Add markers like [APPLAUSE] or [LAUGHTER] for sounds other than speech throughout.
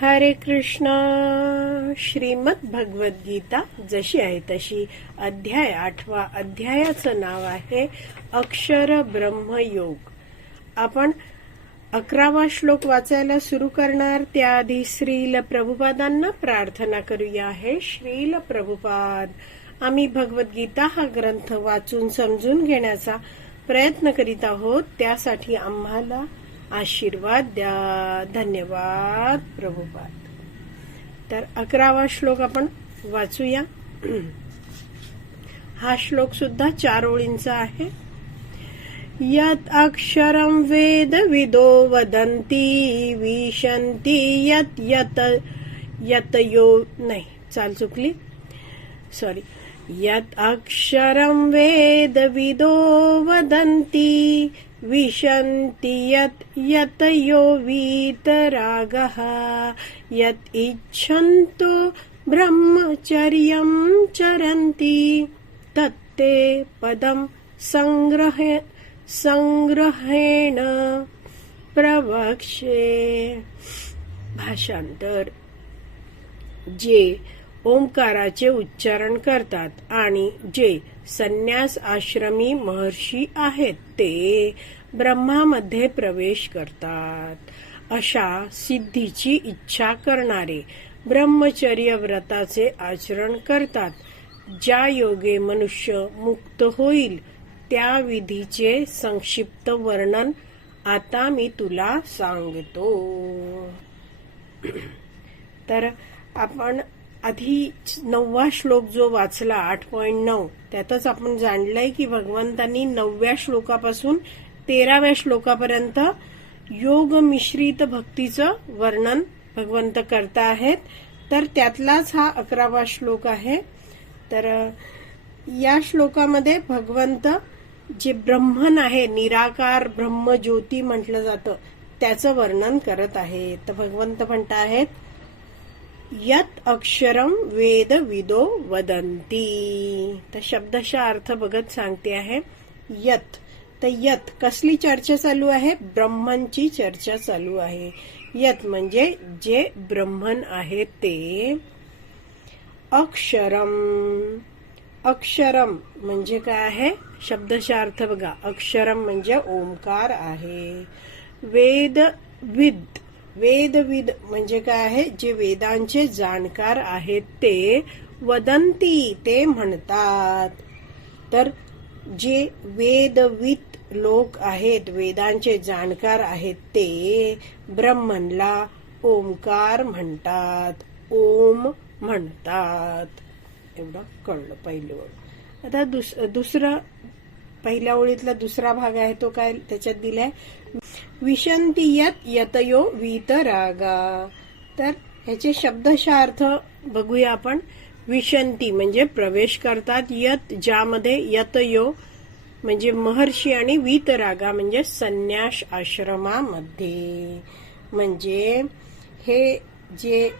हरे कृष्ण। श्रीमद भगवद्गीता जशी आहे तशी अध्याय आठवा अध्यायाचं नाव आहे अक्षर ब्रह्मयोग. आपण अकरावा श्लोक वाचायला सुरू करणार त्याआधी श्रील प्रभुपादांना प्रार्थना करूया. आहे श्रील प्रभुपाद आम्ही भगवद्गीता हा ग्रंथ वाचून समजून घेण्याचा प्रयत्न करीत आहोत. त्यासाठी आम्हाला आशीर्वाद द्या. धन्यवाद प्रभुपाद. तर अकरावा श्लोक आपण वाचूया. [CLEARS THROAT] हा श्लोक सुद्धा चार ओळींचा आहे. यत अक्षरं वेद विदो वदंती विशंती यत यत यतयो नाही चाल चुकली. सॉरी यत अक्षरं वेद विदो वदंती विशन्ति यत यतयो वीतरागः यत इच्छन्तो ब्रह्मचर्यं चरन्ति। तत्ते पदं संग्रह संग्रहेण प्रवक्षे भाषांतर जे ओंकाराचे उच्चारण करतात. आणि जे संन्यास आश्रमी महर्षी आहेत ते ब्रह्मामध्ये प्रवेश करतात. अशा सिद्धीची इच्छा करणारे ब्रह्मचर्य व्रताचे आचरण करतात. ज्या योगे मनुष्य मुक्त होईल त्या विधीचे संक्षिप्त वर्णन आता मी तुला सांगतो. तर आपण आधी नववा श्लोक जो वाचला आठ पॉईंट नऊ त्यातच आपण जाणलंय की भगवंतांनी नवव्या श्लोकापासून तेराव्या श्लोकापर्यंत योग मिश्रित भक्तीचं वर्णन भगवंत करता आहेत. तर त्यातलाच हा अकरावा श्लोक आहे. तर या श्लोकामध्ये भगवंत जे ब्रह्मन आहे निराकार ब्रह्म ज्योती म्हटलं जातं त्याचं वर्णन करत आहे तर भगवंत म्हणत आहेत यत अक्षरम वेद विदो वदंती तर शब्दशः अर्थ बघत सांगते आहे यत। तर यत कसली चर्चा चालू आहे? ब्रह्मांची चर्चा चालू आहे। यत म्हणजे जे ब्रह्मन आहे ते। अक्षरम। अक्षरम म्हणजे काय आहे? शब्दशः अर्थ बघा। अक्षरम म्हणजे ओंकार आहे। वेद विद वेदविद म्हणजे काय आहे? जे वेदांचे जाणकार आहेत ते वदंती ते म्हणतात. तर जे वेदवित लोक आहेत वेदांचे जाणकार आहेत ते ब्रह्मनला ओंकार म्हणतात. ओम म्हणतात. एवढं कळलं पहिली. ओळ आता दुस दुसरं पहिल्या ओळीतला दुसरा भाग आहे तो काय त्याच्यात दिलाय? विशंती यत यतयो वीतरागा। तर ह्याचे शब्दशः अर्थ बघूया आपण. विशंती म्हणजे प्रवेश करतात. यत ज्यामध्ये यतयो म्हणजे महर्षी आणि वीतरागा म्हणजे संन्यास आश्रमामध्ये. म्हणजे हे जे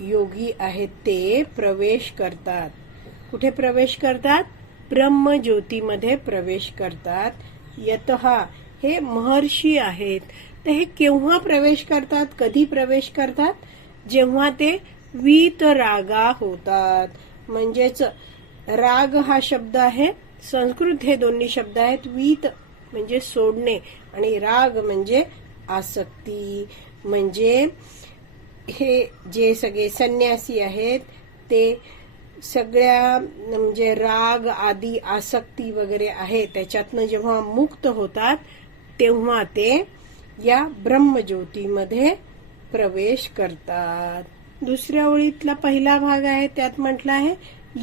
योगी आहेत ते प्रवेश करतात. कुठे प्रवेश करतात? ब्रह्मज्योतीमध्ये प्रवेश करतात. यत हे महर्षी आहेत. तर हे केव्हा प्रवेश करतात? कधी प्रवेश करतात? जेव्हा ते वीत रागा होतात. म्हणजेच राग हा शब्द आहे संस्कृत हे दोन्ही शब्द आहेत. वीत म्हणजे सोडणे आणि राग म्हणजे आसक्ती. म्हणजे हे जे सगळे संन्यासी आहेत ते सगळ्या म्हणजे राग आदी आसक्ती वगैरे आहे. त्याच्यातनं जेव्हा मुक्त होतात तेव्हा ते या ब्रह्मज्योतीमध्ये प्रवेश करतात. दुसऱ्या ओळीतला पहिला भाग आहे त्यात म्हटलं आहे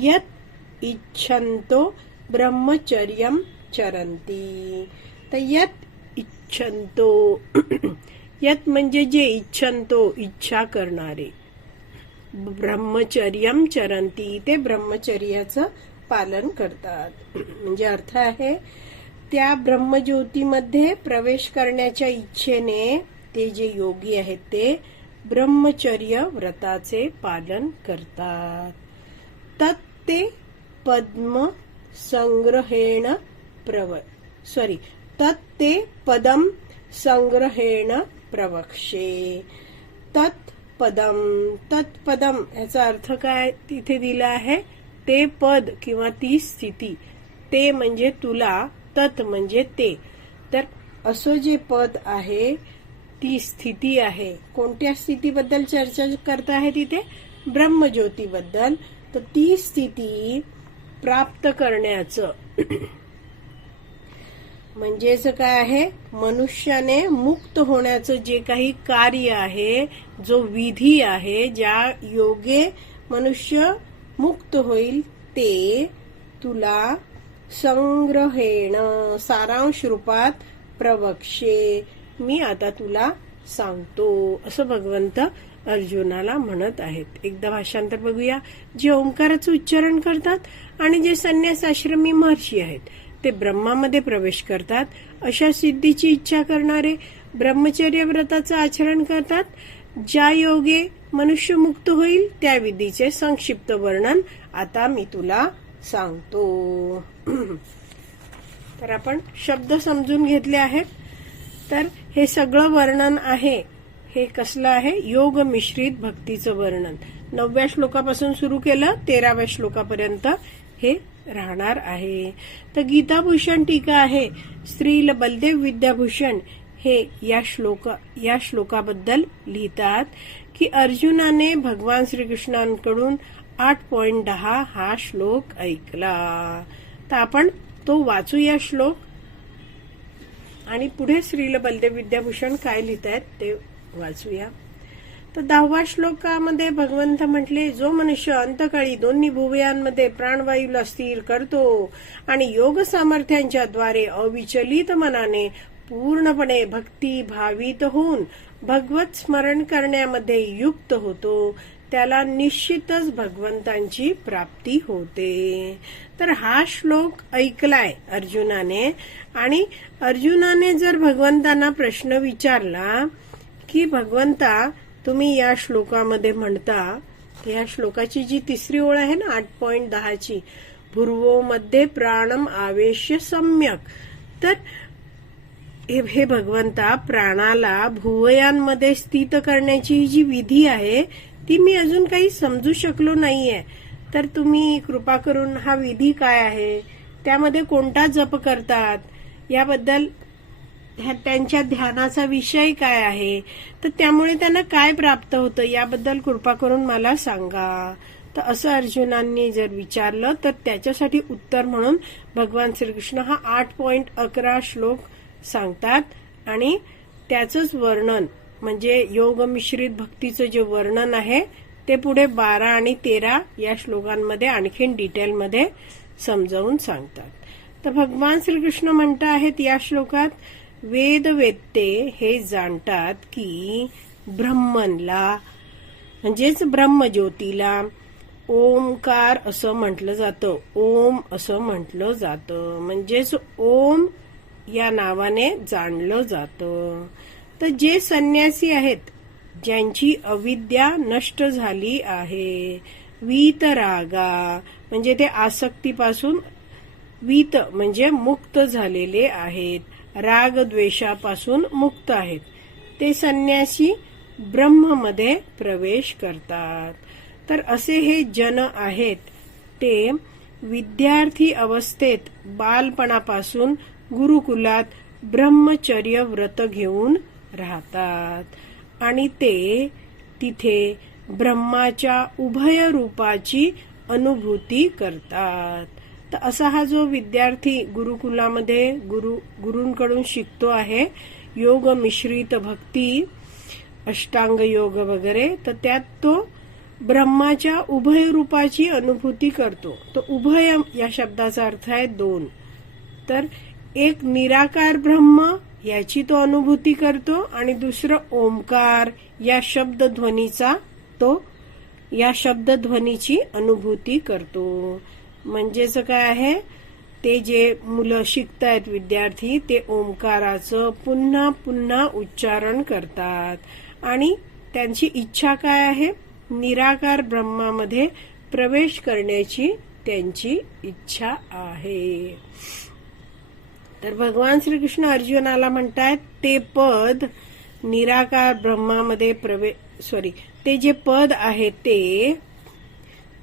यत इच्छंतो ब्रह्मचर्य चरंती तर यत इच्छंतो [CLEARS THROAT] यत म्हणजे जे इच्छंतो इच्छा करणारे. ब्रह्मचर्यम चरंती ते ब्रह्मचर्याचं पालन करतात. [CLEARS THROAT] म्हणजे अर्थ आहे त्या ब्रह्मज्योतीमध्ये प्रवेश करण्याच्या इच्छेने ते जे योगी आहेत ते ब्रह्मचर्य व्रताचे पालन करतात. तत् ते पद्म संग्रहेण प्रव सॉरी तत् ते पदम संग्रहेण प्रवक्षे. तत् पदम तत्पदम याचा अर्थ काय तिथे दिला आहे? ते पद किंवा ती स्थिती ते म्हणजे तुला तत् म्हणजे ते. तर असं जे पद आहे ती स्थिती आहे. कोणत्या स्थितीबद्दल चर्चा करत आहे तिथे? ब्रह्मज्योतीबद्दल. तर ती स्थिती प्राप्त करण्याचं. म्हणजेच काय आहे? मनुष्याने मुक्त होण्याचं जे काही कार्य आहे जो विधी आहे ज्या योगे मनुष्य मुक्त होईल ते तुला संग्रहेण सारांश रूपात प्रवक्षे. मी आता तुला सांगतो असं भगवंत अर्जुनाला म्हणत आहेत. एकदा भाषांतर बघूया. जे ओंकाराचं उच्चारण करतात आणि जे संन्यास आश्रमी महर्षी आहेत ते ब्रह्मामध्ये प्रवेश करतात. अशा सिद्धीची इच्छा करणारे ब्रह्मचर्य व्रताचं आचरण करतात. ज्या योगे मनुष्य मुक्त होईल त्या विधीचे संक्षिप्त वर्णन आता मी तुला सांगतो. तर आपण शब्द समजून घेतले आहेत. तर हे सगळं वर्णन आहे. हे कसलं आहे? योग मिश्रित भक्तीचं वर्णन. नवव्या श्लोकापासून सुरू केलं तेराव्या श्लोकापर्यंत हे राहणार आहे. तर गीताभूषण टीका आहे. स्त्रील बलदेव विद्याभूषण हे या श्लोक या श्लोकाबद्दल लिहितात की अर्जुनाने भगवान श्रीकृष्णांकडून आठ पॉइंट दहा हा श्लोक ऐकला. तर आपण तो वाचूया श्लोक. आणि पुढे श्रील बलदेव विद्याभूषण काय लिहित आहेत ते वाचूया. तर दहावा श्लोकामध्ये भगवंत म्हटले जो मनुष्य अंतकाळी दोन्ही भुवयांमध्ये प्राणवायूला स्थिर करतो आणि योग सामर्थ्यांच्या द्वारे अविचलित मनाने पूर्णपणे भक्ती भावित होऊन भगवत स्मरण करण्यामध्ये युक्त होतो त्याला निश्चितच भगवंतांची प्राप्ती होते. तर हा श्लोक ऐकलाय अर्जुनाने. आणि अर्जुनाने जर भगवंतांना प्रश्न विचारला की भगवंता तुम्ही या श्लोकामध्ये म्हणता या श्लोकाची जी तिसरी ओळ आहे ना आठ पॉइंट दहाची भुर्वो मध्ये प्राणम आवेश सम्यक. तर हे भगवंता प्राणाला भुवयांमध्ये स्थित करण्याची जी विधी आहे ती मी अजून काही समजू शकलो नाहीये. तर तुम्ही कृपा करून हा विधी काय आहे? त्यामध्ये कोणता जप करतात? याबद्दल त्यांच्या ध्यानाचा विषय काय आहे? तर त्यामुळे त्यांना काय प्राप्त होतं याबद्दल कृपा करून मला सांगा. तर असं अर्जुनांनी जर विचारलं तर त्याच्यासाठी उत्तर म्हणून भगवान श्रीकृष्ण हा आठ पॉइंट अकरा श्लोक सांगतात आणि त्याचंच वर्णन म्हणजे योग मिश्रित भक्तीचं जे वर्णन आहे ते पुढे बारा आणि तेरा या श्लोकांमध्ये आणखीन डिटेलमध्ये समजावून सांगतात. तर भगवान श्रीकृष्ण म्हणत आहेत या श्लोकात वेदवेत्ते हे जाणतात की ब्रह्मनला म्हणजेच ब्रह्मज्योतीला ओमकार असं म्हटलं जातं ओम असं म्हटलं जातं म्हणजेच ओम या नावाने जाणलं जातं. तर जे संन्यासी आहेत ज्यांची अविद्या नष्ट झाली आहे वीतरागा म्हणजे ते आसक्तीपासून वीत म्हणजे मुक्त झालेले आहेत राग द्वेषापासून मुक्त आहेत. ते संन्यासी ब्रह्ममध्ये प्रवेश करतात. तर असे हे जन आहेत ते विद्यार्थी अवस्थेत बालपणापासून गुरुकुलात ब्रह्मचर्य व्रत घेऊन राहतात. आणि ते तिथे ब्रह्माच्या उभय रूपाची अनुभूती करतात. तर असा हा जो विद्यार्थी गुरुकुलामध्ये गुरु गुरूंकडून शिकतो आहे योग मिश्रित भक्ती अष्टांग योग वगैरे तर त्यात तो ब्रह्माच्या उभय रूपाची अनुभूती करतो. तो उभय या शब्दाचा अर्थ आहे दोन. तर एक निराकार ब्रह्म याची तो अनुभूती करतो आणि दुसरं ओंकार या शब्दध्वनीचा तो या शब्दध्वनीची अनुभूती करतो. म्हणजेच काय आहे? ते जे मुलं शिकतायत विद्यार्थी ते ओंकाराचं पुन्हा पुन्हा उच्चारण करतात. आणि त्यांची इच्छा काय आहे? निराकार ब्रह्मामध्ये प्रवेश करण्याची त्यांची इच्छा आहे. तर भगवान श्रीकृष्ण अर्जुनाला म्हणतात ते पद निराकार ब्रह्मामध्ये प्रवेश सॉरी ते जे पद आहे ते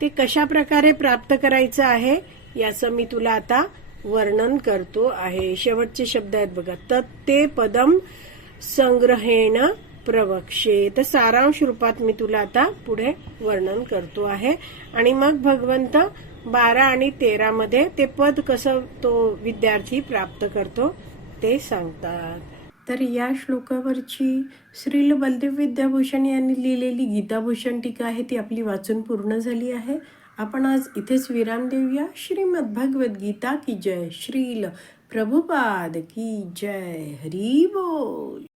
ते कशा प्रकारे प्राप्त करायचं आहे याचं मी तुला आता वर्णन करतो आहे. शेवटचे शब्द आहेत बघा. तर ते पदम संग्रहेण प्रवक्षे. तर सारांश रूपात मी तुला आता पुढे वर्णन करतो आहे. आणि मग भगवंत बारा आणि तेरा मध्ये ते पद कसं तो विद्यार्थी प्राप्त करतो ते सांगतात. तर या श्लोकावरची श्रील बलदेव विद्याभूषण यांनी लिहिलेली गीताभूषण टीका आहे ती आपली वाचून पूर्ण झाली आहे. आपण आज इथेच विराम देऊया. श्रीमद भगवत गीता की जय. श्रील प्रभुपाद की जय. हरी बोल.